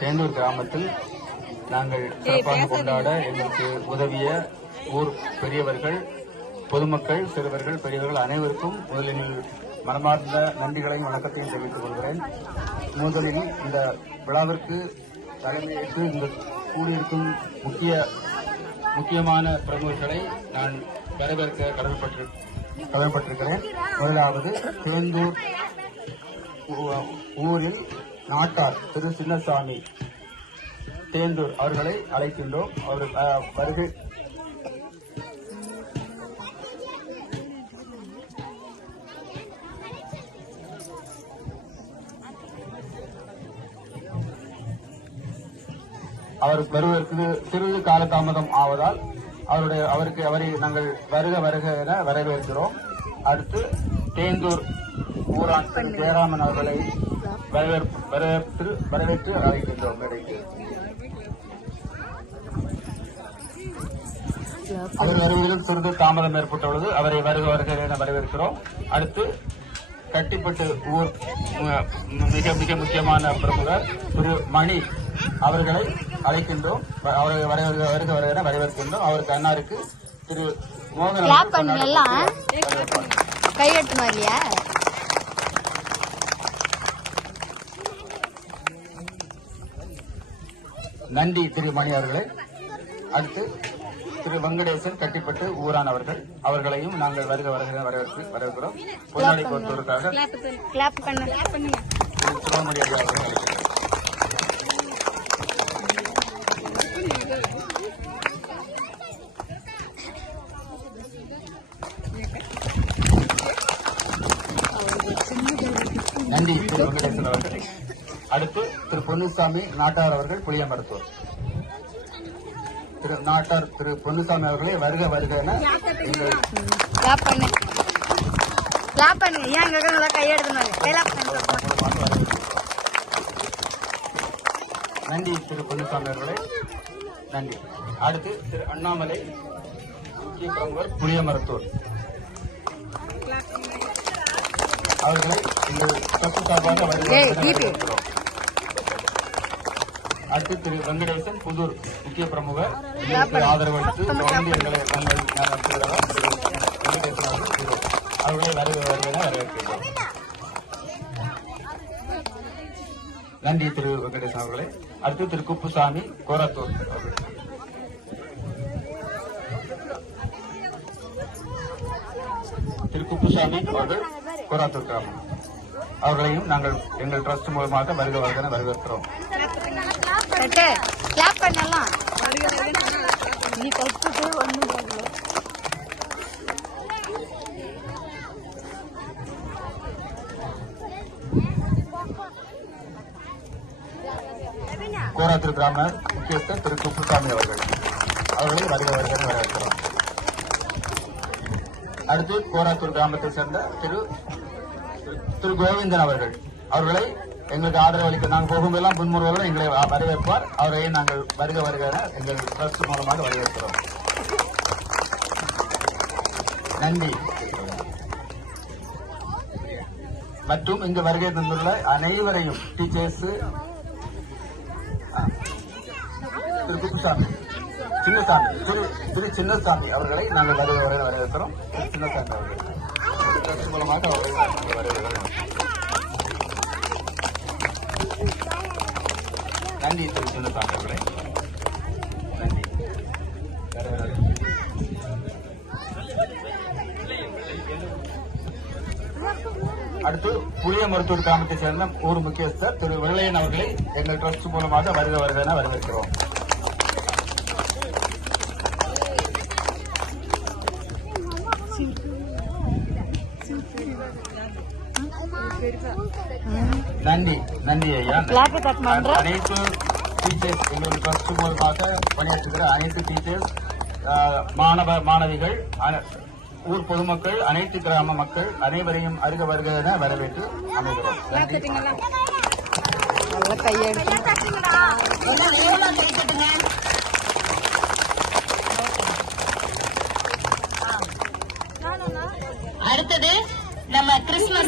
தேந்தூர் கிராமத்தில் நாங்கள் சிறப்பாக கொண்டாட எங்களுக்கு உதவிய ஊர் பெரியவர்கள், பொதுமக்கள், சிறுவர்கள், பெரியவர்கள் அனைவருக்கும் முதலில் மனமார்ந்த நன்றிகளையும் வணக்கத்தையும் தெரிவித்துக் கொள்கிறேன். முதலில் இந்த விழாவிற்கு தலைமையேற்று இங்கு கூடியிருக்கும் முக்கியமான பிரமுகர்களை நான் வரவேற்க கடமைப்பட்டிருக்கிறேன். முதலாவது தேந்தூர் ஊரில் நாட்டார் திரு சின்னசாமி தேந்தூர் அவர்களை அழைக்கின்றோம். வருகை அவர் வருவதற்கு சிறிது காலதாமதம் ஆவதால் அவரை நாங்கள் வருக என வரவேற்கிறோம். அடுத்து தேந்தூர் ஊரான் திரு ஜெயராமன் அவர்களை வரவேற்று அழைக்கின்றோம் மேடைக்கு. அவர் வருவதில் சிறிது தாமதம் ஏற்பட்டுள்ளது. அவரை வருக என வரவேற்கிறோம். அடுத்து கட்டிப்பட்டு ஊர் மிக மிக முக்கியமான பிரமுகர் திரு மணி அவர்களை அழைக்கின்றோம். அவரை வருக என வரவேற்கின்றோம். அவருக்கு அன்னாருக்கு திரு மோகன் நன்றி திரு மணி அவர்களே. அடுத்து திரு வெங்கடேசன் கட்டிப்பட்டு ஊரான் அவர்களையும் நாங்கள் வருக வரவேற்கிறோம். பொன்னாடை பொறுத்தவருக்காக சுப்பிரமணிய அவர்கள் நன்றி திரு வெங்கடேசன் அவர்கள். அடுத்து திரு பொன்னுசாமி நாட்டார் அவர்கள் புளியமருத்துவர். திரு பொன்னுசாமி அவர்களை வருக என நன்றி திரு பொன்னுசாமி அவர்களே, நன்றி. அடுத்து திரு அண்ணாமலை முக்கிய பிரமுகர் புளியமருத்துவர் அவர்களை எங்கள் தப்பு சார்பாக வரவேற்கிறோம். அடுத்து திரு வெங்கடேசன் புதூர் முக்கிய பிரமுகர் ஆதரவு அளித்து தொடர்ந்து எங்களை அவர்களை வரவேற்கிறோம். நன்றி திரு வெங்கடேசன் அவர்களே. அடுத்து திரு குப்புசாமி கோரத்தூர் திரு குப்புசாமி அவர்கள் கோராத்தூர் கிராமம் அவர்களையும் நாங்கள் எங்கள் டிரஸ்ட் மூலமாக வருக என வரவேற்கிறோம். கோராத்தூர் கிராம முக்கியஸ்தர் திரு குப்புசாமி அவர்களை வருக என வரவேற்கிறோம். அடுத்து கோராத்தூர் கிராமத்தை சேர்ந்த திரு கோவிந்தன் அவர்களை எங்களுக்கு ஆதரவு அளிக்க நாங்கள் போகும்போதெல்லாம் முன்முறையோடு எங்களை வரவேற்பார். அவரை நாங்கள் வருக என எங்கள் டிரஸ்ட் மூலமாக வரவேற்கிறோம். நன்றி. மற்றும் இங்கு வருகை தந்துள்ள அனைவரையும் டீச்சர்ஸ் திரு குப்புசாமி திரு சின்னசாமி அவர்களை நாங்கள் வருக வரவேற்கிறோம். சின்னசாமி அவர்கள் டிரஸ்ட் மூலமாக அவர்களை வரவேற்கிறோம். நன்றி திரு சின்னசாமி அவர்களே, நன்றி. அடுத்து புளியமருத்துவர் கிராமத்தை சேர்ந்த ஊர் முக்கியஸ்தர் திரு வெள்ளையன் அவர்களை எங்கள் டிரஸ்ட் மூலமாக வருக என வரவேற்கிறோம். நன்றி ஐயா. அனைத்து டீச்சர்ஸ் எங்களுடைய டிரஸ்ட் மூலமாக பணியாற்றுகிற அனைத்து டீச்சர்ஸ், மாணவிகள், ஊர் பொதுமக்கள், அனைத்து கிராம மக்கள் அனைவரையும் வருக என வரவேற்று அமைகிறோம். அடுத்தது நம்ம கிறிஸ்துமஸ்